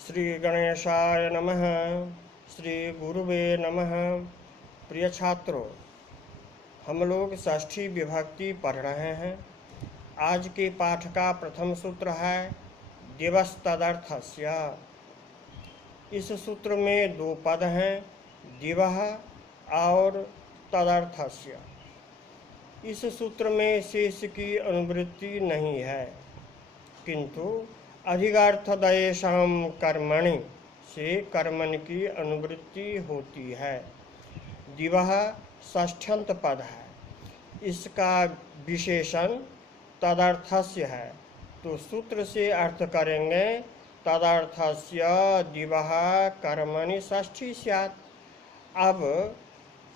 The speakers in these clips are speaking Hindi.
श्री गणेशाय नमः। श्री गुरुवे नमः। प्रिय छात्रों, हम लोग षष्ठी विभक्ति पढ़ रहे हैं। आज के पाठ का प्रथम सूत्र है दिवस तदर्थस्य। इस सूत्र में दो पद हैं, दिवः और तदर्थस्य। इस सूत्र में शेष की अनुवृत्ति नहीं है, किंतु अधिकार्थदयेषां कर्मणि से कर्मण की अनुवृत्ति होती है। दिवः षष्ठ्यंत पद है, इसका विशेषण तदर्थस्य है, तो सूत्र से अर्थ करेंगे तदर्थस्य दिवः कर्मणि षष्ठी स्यात्। अब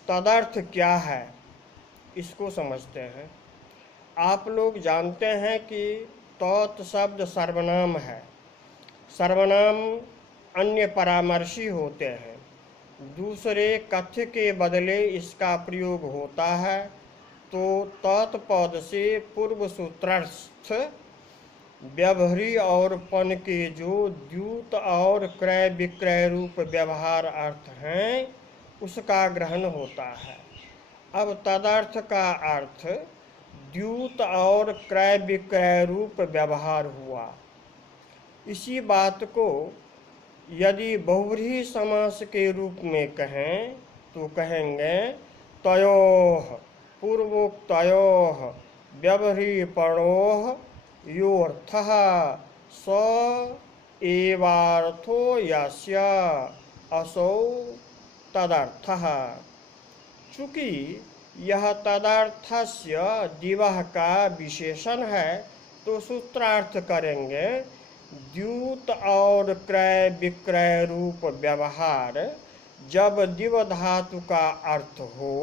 तदर्थ क्या है इसको समझते हैं। आप लोग जानते हैं कि तौत शब्द सर्वनाम है। सर्वनाम अन्य परामर्शी होते हैं, दूसरे कथ्य के बदले इसका प्रयोग होता है, तो तौत पद से पूर्व सूत्रस्थ व्यवहारी और पन के जो द्यूत और क्रय विक्रय रूप व्यवहार अर्थ हैं उसका ग्रहण होता है। अब तदर्थ का अर्थ द्यूत और क्रय विक्रय रूप व्यवहार हुआ। इसी बात को यदि बहुव्रीहि समास के रूप में कहें तो कहेंगे तयोः पूर्वोक्तयोः व्यवहारी पणोः योऽर्थः स एवार्थो यस्य असौ तदर्थः। चूँकि यह तदर्थस्य दिवः का विशेषण है, तो सूत्रार्थ करेंगे द्यूत और क्रय विक्रय रूप व्यवहार जब दिव धातु का अर्थ हो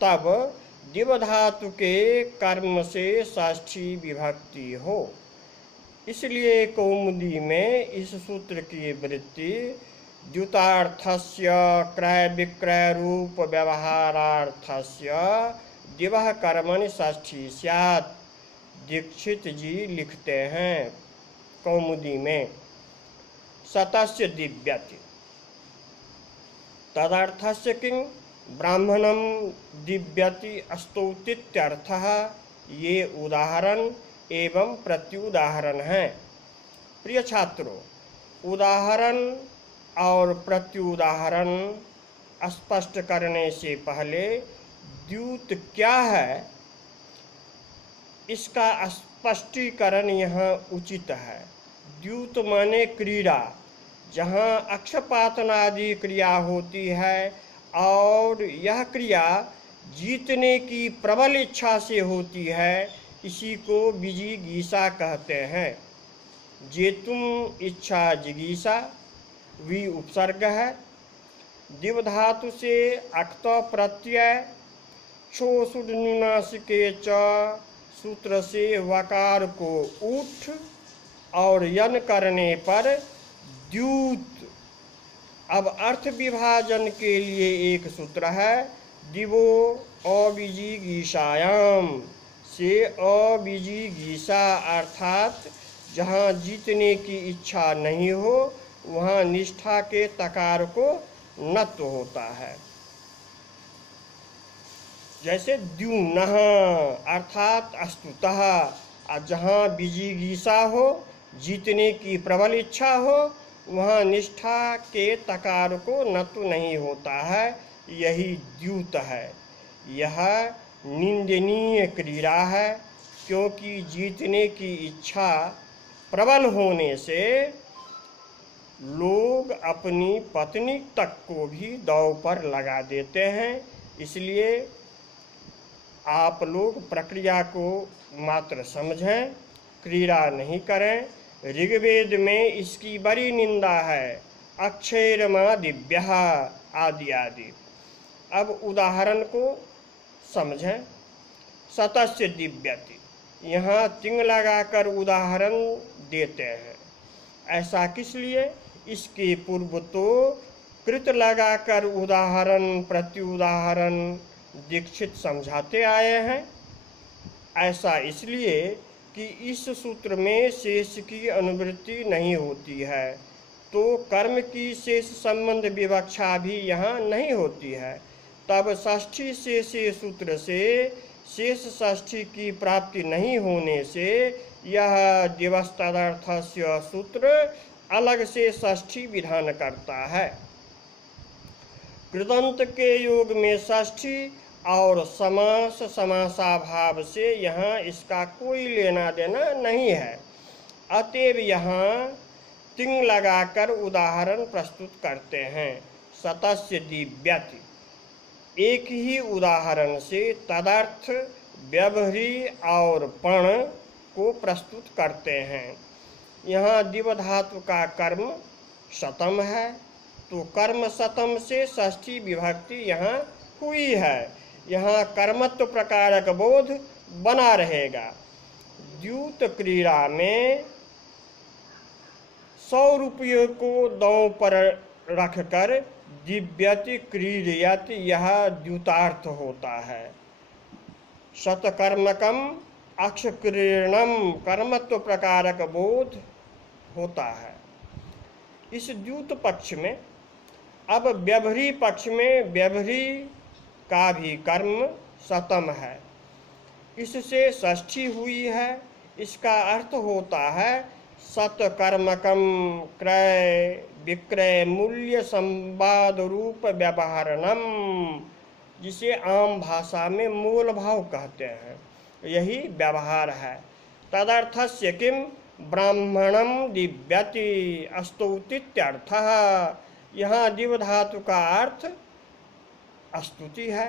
तब दिव धातु के कर्म से षष्ठी विभक्ति हो। इसलिए कौमुदी में इस सूत्र की वृत्ति द्युतार्थस्य क्रय विक्रय रूप व्यवहारार्थस्य दिवः कर्मणि षष्ठी स्यात्। दीक्षित जी लिखते हैं कौमुदी में सतस्य दिव्यति तदर्थस्य किं ब्राह्मणं दिव्यति स्तौतीत्यर्थः। ये उदाहरण एवं प्रत्युदाहरण है। प्रिय छात्रों, उदाहरण और प्रत्युदाहरण स्पष्ट करने से पहले द्यूत क्या है इसका स्पष्टीकरण यहाँ उचित है। द्यूत माने क्रीड़ा, जहाँ अक्षपातन आदि क्रिया होती है और यह क्रिया जीतने की प्रबल इच्छा से होती है, इसी को विजिगीषा कहते हैं। जेतुम इच्छा जिगीषा वि उपसर्ग है। दिव धातु से अक्त प्रत्यय क्षो सुड नुनासिके च सूत्र से वकार को उठ और यन करने पर द्यूत। अब अर्थ विभाजन के लिए एक सूत्र है दिवो अविजिगीषायाम से अविजिगीषा, अर्थात जहाँ जीतने की इच्छा नहीं हो वहाँ निष्ठा के तकार को नत्व होता है। जैसे द्युम्नः अर्थात स्तुतः, जहाँ विजिगीषा हो, जीतने की प्रबल इच्छा हो, वहाँ निष्ठा के तकार को नत्व नहीं होता है, यही द्यूत है। यह निंदनीय क्रीड़ा है, क्योंकि जीतने की इच्छा प्रबल होने से लोग अपनी पत्नी तक को भी दांव पर लगा देते हैं। इसलिए आप लोग प्रक्रिया को मात्र समझें, क्रीड़ा नहीं करें। ऋग्वेद में इसकी बड़ी निंदा है, अक्षैरमा दिव्यः आदि आदि। अब उदाहरण को समझें। सतस्य दिव्यति, यहाँ तिंग लगाकर उदाहरण देते हैं। ऐसा किस लिए? इसके पूर्व तो कृत लगाकर उदाहरण प्रत्युदाहरण दीक्षित समझाते आए हैं। ऐसा इसलिए कि इस सूत्र में शेष की अनुवृत्ति नहीं होती है, तो कर्म की शेष संबंध विवक्षा भी यहाँ नहीं होती है। तब षष्ठी शेषे सूत्र से शेष षष्ठी की प्राप्ति नहीं होने से यह दिवस तदर्थस्य सूत्र अलग से षष्ठी विधान करता है। कृदंत के योग में षष्ठी और समास समासाभाव से यहाँ इसका कोई लेना देना नहीं है। अतएव यहाँ तिंग लगाकर उदाहरण प्रस्तुत करते हैं। सतस्य दिव्यति, एक ही उदाहरण से तदर्थ व्यवहरी और पण को प्रस्तुत करते हैं। यहाँ दिव धातु का कर्म शतम है, तो कर्म शतम से षष्ठी विभक्ति यहाँ हुई है। यहाँ कर्मत्व प्रकारक बोध बना रहेगा। द्यूत क्रीड़ा में 100 रुपये को दांव पर रखकर दिव्यति क्रीडयति यह द्यूतार्थ होता है। शतकर्मकम अक्षक्रीणम कर्मत्व प्रकारक बोध होता है। इस द्यूत पक्ष में अब व्यवहरी पक्ष में व्यवहरी का भी कर्म शतम है, इससे षष्ठी हुई है। इसका अर्थ होता है सतकर्मकम क्रय विक्रय मूल्य संवाद रूप व्यवहारणम, जिसे आम भाषा में मूल भाव कहते हैं, यही व्यवहार है। तदर्थस्य किम ब्राह्मणम दिव्यति स्तुतीत्यर्थः। यहाँ दिव धातु का अर्थ स्तुति है।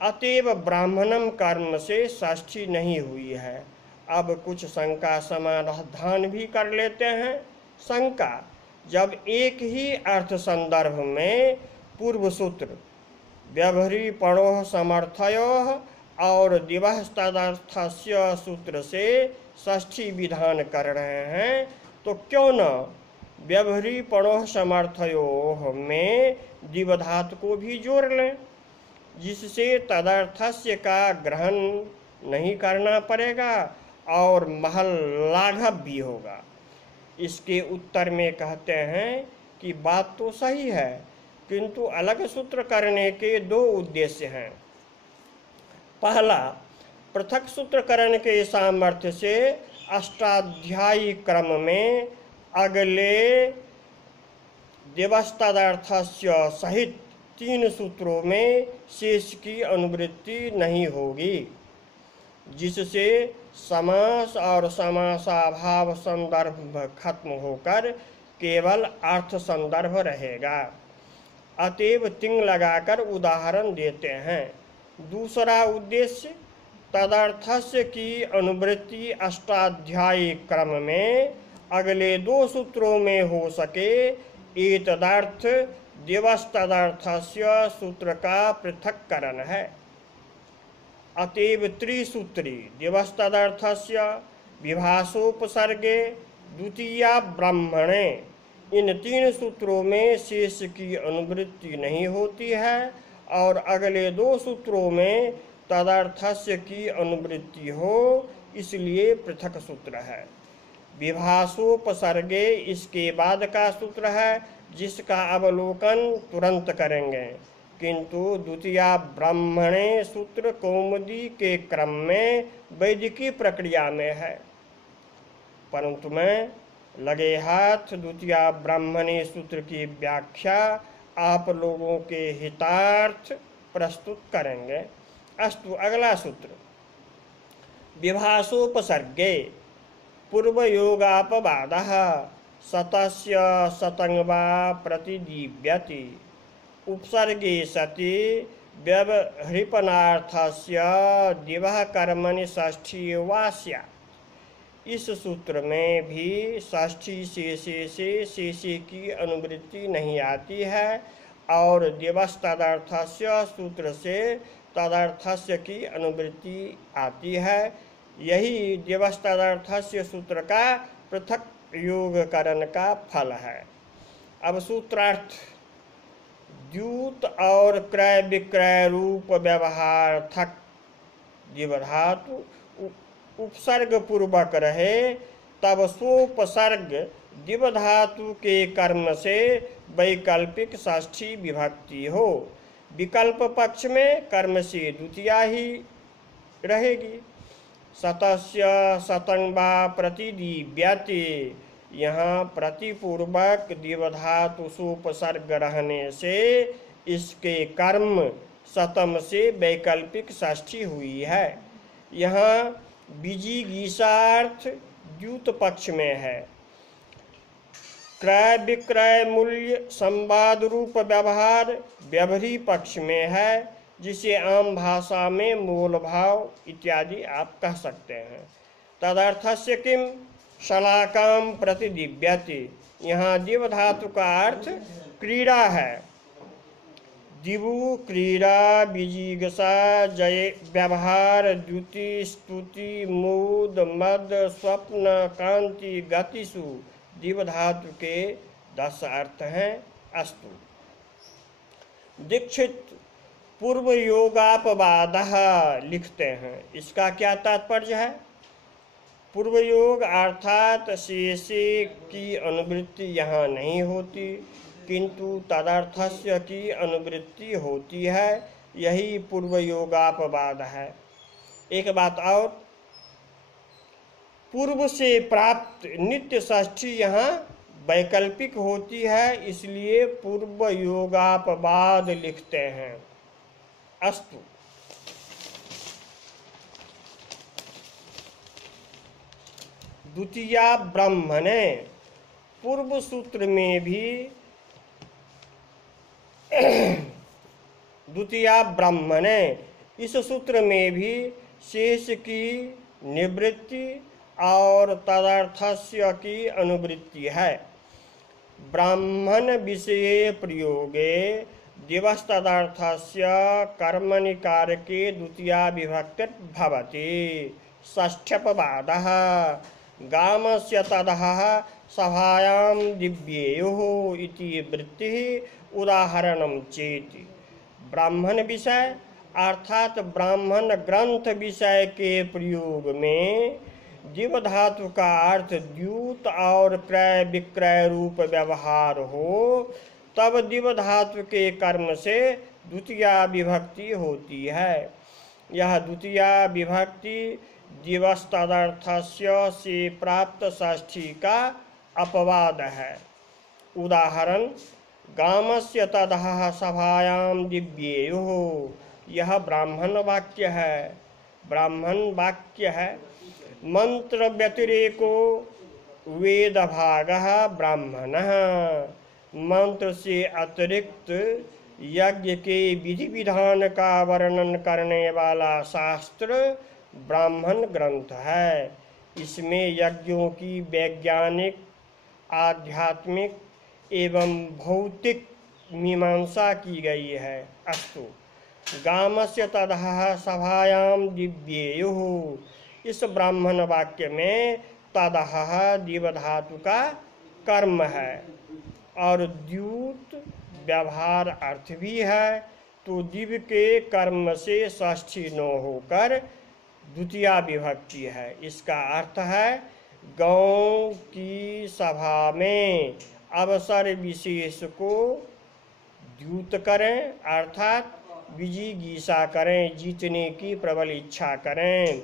अतएव ब्राह्मणम कर्म से षष्ठी नहीं हुई है। अब कुछ शंका समाधान भी कर लेते हैं। शंका, जब एक ही अर्थ संदर्भ में पूर्व सूत्र व्यवहरी पणोः समर्थयोः और दिवस तदर्थस्य सूत्र से षष्ठी विधान कर रहे हैं, तो क्यों न व्यवहरी पणोः समर्थयोः में दिव धातु को भी जोड़ लें, जिससे तदर्थस्य का ग्रहण नहीं करना पड़ेगा और महल लाघव भी होगा। इसके उत्तर में कहते हैं कि बात तो सही है, किंतु अलग सूत्र करने के दो उद्देश्य हैं। पहला, पृथक सूत्रकरण के सामर्थ्य से अष्टाध्यायी क्रम में अगले दिवस तदर्थस्य सहित 3 सूत्रों में शेष की अनुवृत्ति नहीं होगी, जिससे समास और समासाभाव संदर्भ खत्म होकर केवल अर्थ संदर्भ रहेगा। अतएव तिंग लगाकर उदाहरण देते हैं। दूसरा उद्देश्य, तदर्थस्य की अनुवृत्ति अष्टाध्यायी क्रम में अगले 2 सूत्रों में हो सके, एतदर्थ दिवस तदर्थस्य सूत्र का पृथक्करण है। अतएव त्रिसूत्री दिवस तदर्थस्य विभाषोपसर्गे द्वितीया ब्राह्मणे, इन 3 सूत्रों में शेष की अनुवृत्ति नहीं होती है और अगले 2 सूत्रों में तदर्थस्य की अनुवृत्ति हो, इसलिए पृथक सूत्र है। विभाषोपसर्गे इसके बाद का सूत्र है, जिसका अवलोकन तुरंत करेंगे, किंतु द्वितीया ब्राह्मणे सूत्र कौमुदी के क्रम में वैदिकी प्रक्रिया में है। परंतु मैं लगे हाथ द्वितीया ब्राह्मणे सूत्र की व्याख्या आप लोगों के हितार्थ प्रस्तुत करेंगे। अस्तु, अगला सूत्र विभाषोपसर्गे पूर्वयोगापवादः सतस्य सतंगवा प्रतिदीव्यति उपसर्गे सति व्यवहृपनार्थस्य दिवः कर्मणि षष्ठी वा स्यात्। इस सूत्र में भी षष्ठी शेषे से शेषे की अनुवृत्ति नहीं आती है और दिवस तदर्थस्य सूत्र से तदर्थस्य की अनुवृत्ति आती है। यही दिवस तदर्थस्य सूत्र का पृथक योगकरण का फल है। अब सूत्रार्थ, द्यूत और क्रय विक्रय रूप व्यवहार्थक दिव धातु उपसर्ग पूर्वक रहे, तब सोपसर्ग दिव धातु के कर्म से वैकल्पिक षष्ठी विभक्ति हो। विकल्प पक्ष में कर्म से द्वितीया ही रहेगी। सतस्य सतं वा प्रतिदिव्यते, यहाँ प्रतिपूर्वक दिव धातु सोपसर्ग रहने से इसके कर्म सतम से वैकल्पिक षष्ठी हुई है। यहाँ विजिगीषार्थ द्यूत पक्ष में है। क्रय विक्रय मूल्य संवाद रूप व्यवहार व्यवहारी पक्ष में है, जिसे आम भाषा में मूल भाव इत्यादि आप कह सकते हैं। तदर्थस्य किम शलाकाम प्रतिदिव्यते, यहाँ दिव धातु का अर्थ क्रीड़ा है। दिवु क्रीड़ा विजिगीषा जय व्यवहार द्युति स्तुति मूद मद स्वप्न कांति गतिषु दिव धातु के 10 अर्थ हैं। अस्तु। दीक्षित पूर्व योगापवादः लिखते हैं, इसका क्या तात्पर्य है? पूर्व योग अर्थात शेषे की अनुवृत्ति यहाँ नहीं होती, किंतु तदर्थस्य की अनुवृत्ति होती है, यही पूर्व योगापवाद है। एक बात और, पूर्व से प्राप्त नित्य षष्ठी यहाँ वैकल्पिक होती है, इसलिए पूर्व योगापवाद लिखते हैं। अस्तु। द्वितीया ब्राह्मणे, पूर्व सूत्र में भी द्वितीया ब्राह्मणे, इस सूत्र में भी शेष की निवृत्ति और तदर्थस्य की अनुवृत्ति है। ब्राह्मण विषये प्रयोगे दिवस तदर्थस्य कर्मणि कारके द्वितीया विभक्ति भवति। षष्ठ्यपवादः गामस्य तदः सभायां दिव्येयुः इति वृत्तिः उदाहरणं चेति। ब्राह्मण विषय अर्थात ब्राह्मण ग्रंथ विषय के प्रयोग में दिव धातु का अर्थ द्यूत और क्रय विक्रय रूप व्यवहार हो, तब दिव धातु के कर्म से द्वितीया विभक्ति होती है। यह द्वितीया विभक्ति दिवस तदर्थस्य से प्राप्त षष्ठी का अपवाद है। उदाहरण, गामस्य तदः सभायां दिव्येयुः, यह ब्राह्मण वाक्य है। ब्राह्मण वाक्य है। मंत्र व्यतिरेको वेद भागः ब्राह्मणः, मंत्र से अतिरिक्त यज्ञ के विधि विधान का वर्णन करने वाला शास्त्र ब्राह्मण ग्रंथ है। इसमें यज्ञों की वैज्ञानिक, आध्यात्मिक एवं भौतिक मीमांसा की गई है। अस्तु। गामस्य तदः सभायां दिव्येयुः, इस ब्राह्मण वाक्य में तदः दिव धातु का कर्म है और द्यूत व्यवहार अर्थ भी है, तो दिव के कर्म से षष्ठी न होकर द्वितीया विभक्ति है। इसका अर्थ है गांव की सभा में अवसर विशेष को द्यूत करें, अर्थात विजिगीषा करें, जीतने की प्रबल इच्छा करें,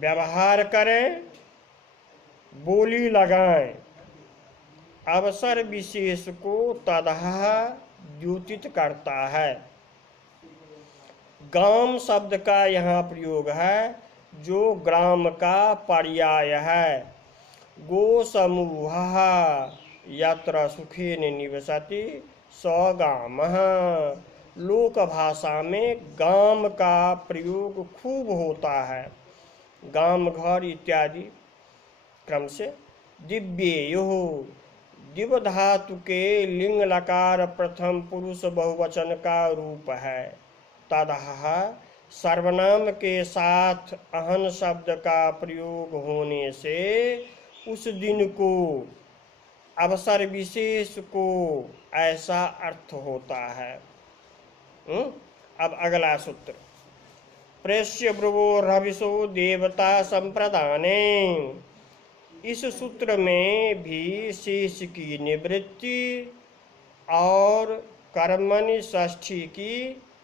व्यवहार करें, बोली लगाएं। अवसर विशेष को तदः द्योतित करता है। गाम शब्द का यहाँ प्रयोग है, जो ग्राम का पर्याय है। गो समूहः यत्र सुखेन निवसति स गामः। लोक भाषा में गाम का प्रयोग खूब होता है, गाम घर इत्यादि क्रम से। दिव्येयुः, दिव धातु के लिंग लकार प्रथम पुरुष बहुवचन का रूप है। तदः सर्वनाम के साथ अहन शब्द का प्रयोग होने से उस दिन को, अवसर विशेष को ऐसा अर्थ होता है। अब अगला सूत्र। प्रेष्य ब्रुवो रविशो देवता संप्रदाने, इस सूत्र में भी शेष की निवृत्ति और कर्मणि षष्ठी की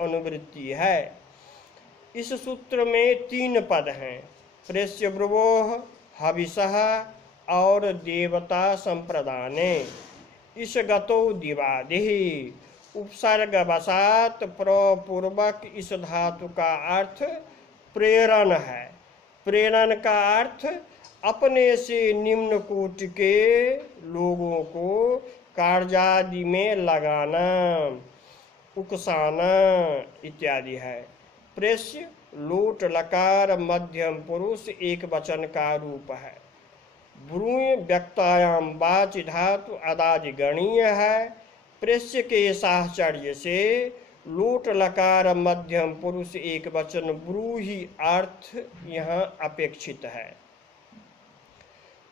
अनुवृत्ति है। इस सूत्र में 3 पद हैं, प्रेष्य ब्रुवोः हविषः और देवता संप्रदाने। इस गतो दिवादिहि उपसर्गवशात प्रपूर्वक इस धातु का अर्थ प्रेरण है। प्रेरण का अर्थ अपने से निम्न कोटि के लोगों को कार्यादि में लगाना, उकसाना इत्यादि है। प्रेष्य लोट लकार मध्यम पुरुष एक वचन का रूप है। ब्रूय व्यक्तायाम वाचि धातु अदादि गणीय है। प्रेष्य के साहचर्य से लोट लकार मध्यम पुरुष एक वचन ब्रूहि अर्थ यहाँ अपेक्षित है।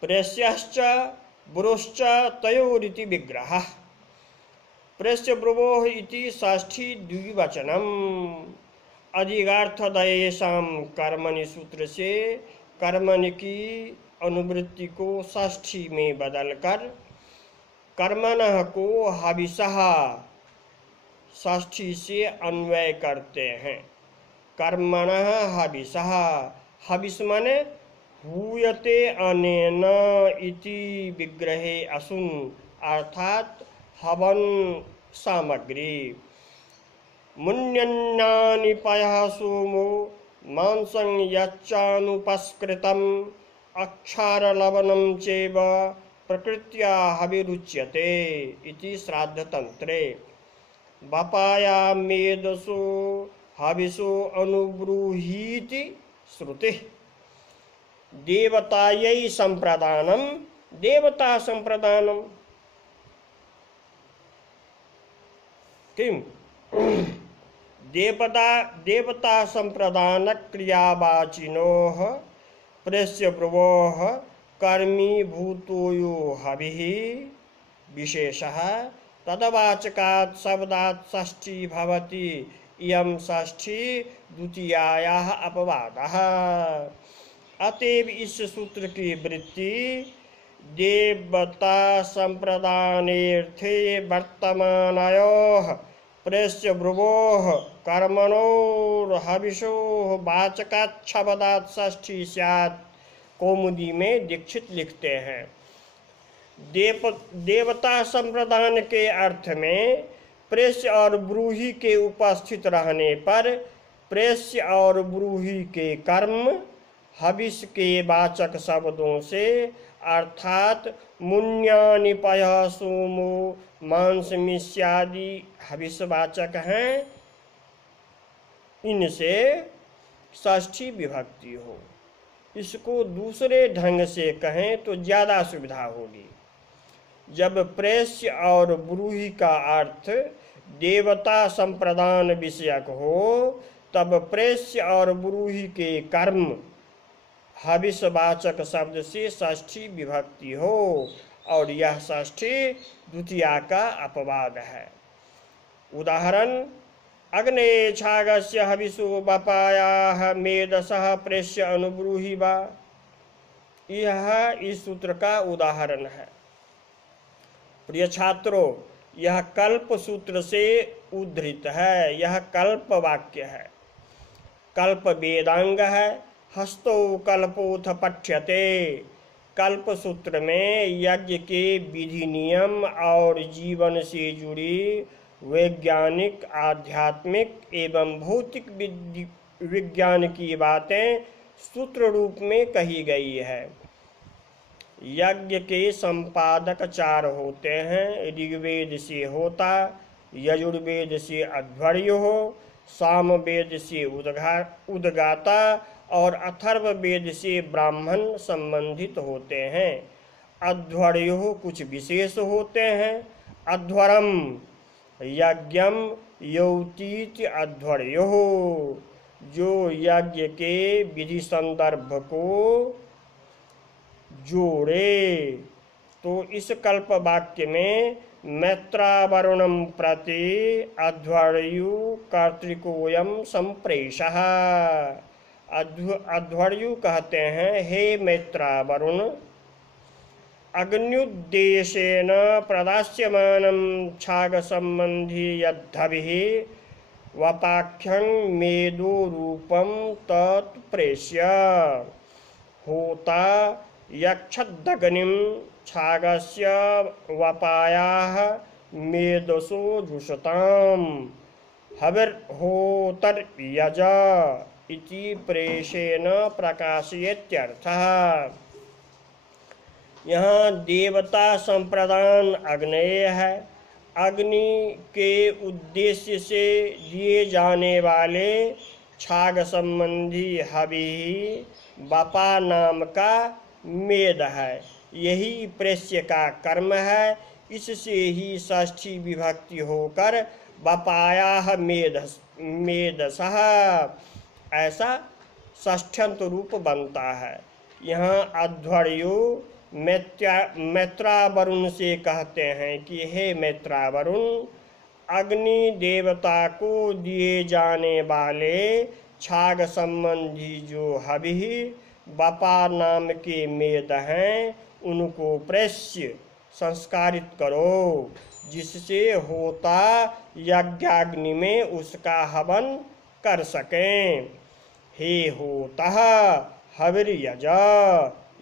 प्रेष्यश्च ब्रुश्च तयोरिति विग्रह। प्रेष्य ब्रुवोः इति षष्ठी द्विवचनम। अधिगार्थदयेषां कर्मणि सूत्र से कर्मणि की अनुवृत्ति को षष्ठी में बदलकर कर्मणः को हविषः षष्ठी से अन्वय करते हैं। कर्मणः हविषः, हविष माने हूयते अनेन इति विग्रहे असुन अर्थात हवन सामग्री। मुन्यन्नानि पयः सोमो मांसं यच्चानुपस्कृतम् अक्षारलवनं चैव प्रकृत्या हविरुच्यते इति श्राद्धतंत्रे। बपायामेदसो हविषो अनुब्रूहीति श्रुतिः। देवतायै संप्रदानम, देवता संप्रदानम किम देवता संप्रदान क्रियावाचिनोः प्रेष्य ब्रुवोः कर्मी भूतोयो हविः विशेषः तदवाचकात् शब्दात् षष्ठी भवति। इयं षष्ठी द्वितीयायाः अपवादः। अतएव इस सूत्र की वृत्ति देवता संप्रदानेर्थे वर्तमानयोः प्रेष्य ब्रुवोः कर्मणोर्हविषोः वाचकात् शब्दात् षष्ठी स्यात्। कौमुदी में दीक्षित लिखते हैं, देवता संप्रदान के अर्थ में प्रेष्य और ब्रूहि के उपस्थित रहने पर प्रेष्य और ब्रूहि के कर्म हविष के वाचक शब्दों से अर्थात मुन्यानि पयः सोमो मांसमिष्यादि हविष वाचक हैं, इनसे षष्ठी विभक्ति हो। इसको दूसरे ढंग से कहें तो ज़्यादा सुविधा होगी। जब प्रेष्य और ब्रूहि का अर्थ देवता संप्रदान विषयक हो तब प्रेष्य और ब्रूहि के कर्म हविषवाचक शब्द से षष्ठी विभक्ति हो, और यह षष्ठी द्वितीया का अपवाद है। उदाहरण अग्ने छागस्य हविषो बपायाः मेदसः प्रेष्य अनुब्रूहि वा। यह इस सूत्र का उदाहरण है। प्रिय छात्रों, यह कल्प सूत्र से उद्धृत है। यह कल्प वाक्य है, कल्प वेदांग है। हस्तो कल्पोथ पठ्यते। कल्प सूत्र में यज्ञ के विधि नियम और जीवन से जुड़ी वैज्ञानिक, आध्यात्मिक एवं भौतिक विज्ञान की बातें सूत्र रूप में कही गई है। यज्ञ के संपादक 4 होते हैं। ऋग्वेद से होता, यजुर्वेद से अध्वर्यो, सामवेद से उद्गाता और अथर्ववेद से ब्राह्मण संबंधित होते हैं। अध्वर्यो कुछ विशेष होते हैं। अध्वरम यज्ञम यौतीति अध्वर्यो, जो यज्ञ के विधि संदर्भ को जोड़े। तो इस कल्प वाक्य में मैत्रावरुणम प्रति अध्वर्यु कर्तृकोयम संप्रेषः। अध्वर्यु कहते हैं, हे मैत्रावरुण, अग्न्युद्देशेन प्रदास्यमानं छागसम्बन्धी यद्धभिः वपाख्यं मेदो रूपं तत् प्रेष्य होता यक्षदग्निं छागस्य वपायाः मेदसो जुषताम् हविर्होतर्यज इति प्रेषेण प्रकाशयेत्यर्थः। यहाँ देवता संप्रदान अग्नेय है। अग्नि के उद्देश्य से दिए जाने वाले छाग संबंधी हवि बपा नाम का मेद है। यही प्रेष्य का कर्म है। इससे ही षष्ठी विभक्ति होकर बपाया मेदसः ऐसा षष्ठ्यंत रूप बनता है। यहाँ अध्वर्यो मैत्रावरुण से कहते हैं कि हे मैत्रावरुण, अग्नि देवता को दिए जाने वाले छाग संबंधी जो हवि बपा नाम के मेद हैं उनको प्रेष्य संस्कारित करो, जिससे होता यज्ञाग्नि में उसका हवन कर सकें। हे होता हविर्यज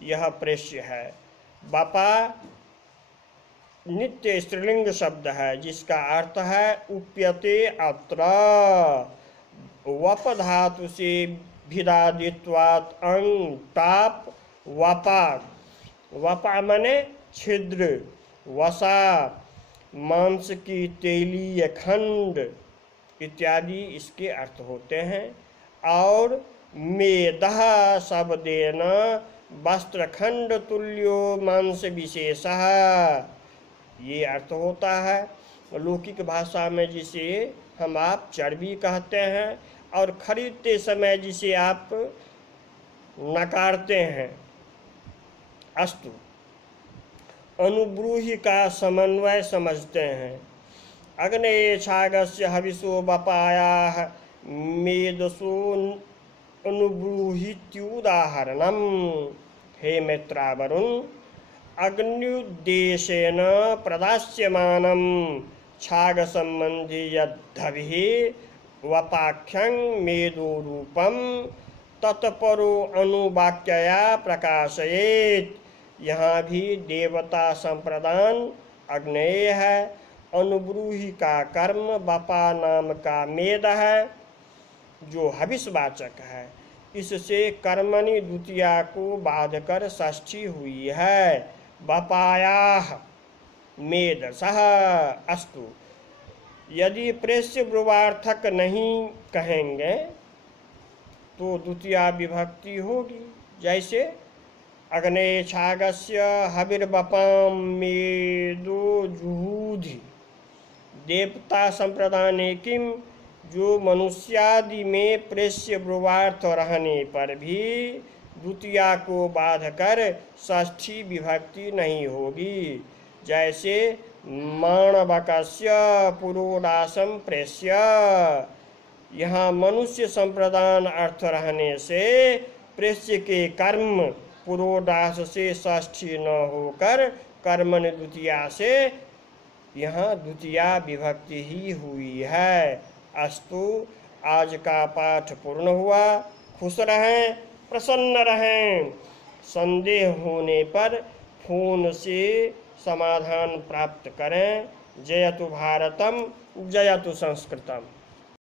यह प्रेष्य है। बपा नित्य स्त्रीलिंग शब्द है जिसका अर्थ है उप्यते अत्र। वप धातु से भिदादित्वात् अंग टाप वपा। वपा मने छिद्र, वसा, मांस की तेलीय खंड इत्यादि इसके अर्थ होते हैं। और मेदः शब्देन वस्त्रखंड तुल्यो मांस विशेषः ये अर्थ होता है। लौकिक भाषा में जिसे हम आप चर्बी कहते हैं और खरीदते समय जिसे आप नकारते हैं अस्तु, अनुब्रूहि का समन्वय समझते हैं। अग्ने छागस्य हविषो बपायाः मेदसो अनुब्रूहीत्युदाहरणम्। हे मैत्रावरुण, अग्न्युद्देशेन प्रदास्यमानं छाग संबंधी यद्धभिः वपाख्यं मेदो रूपं तत्परो अनुवाक्यया प्रकाशयेत्। यहाँ भी देवता संप्रदान अग्नेय है। अनुब्रूहि का कर्म बपा नाम का मेद है जो हविषवाचक है। इससे कर्मणि द्वितीया को बाधकर षष्ठी हुई है। बपायाः मेदसः अस्तु। यदि प्रेष्य ब्रुवार्थक नहीं कहेंगे तो द्वितीया विभक्ति होगी। जैसे अग्ने छागस्य हविर्बपां मेदो जुहूधि। देवता संप्रदाने किम, जो मनुष्यादि में प्रेष्य ब्रुवार्थ रहने पर भी द्वितीया को बाध कर षष्ठी विभक्ति नहीं होगी। जैसे माणवकस्य पुरोडासम प्रेष्य। यहाँ मनुष्य संप्रदान अर्थ रहने से प्रेष्य के कर्म पुरोडास से षष्ठी न होकर कर्मण द्वितीया से यहाँ द्वितीया विभक्ति ही हुई है। अस्तु, आज का पाठ पूर्ण हुआ। खुश रहें, प्रसन्न रहें। संदेह होने पर फोन से समाधान प्राप्त करें। जयतु भारतम, जयतु संस्कृतम।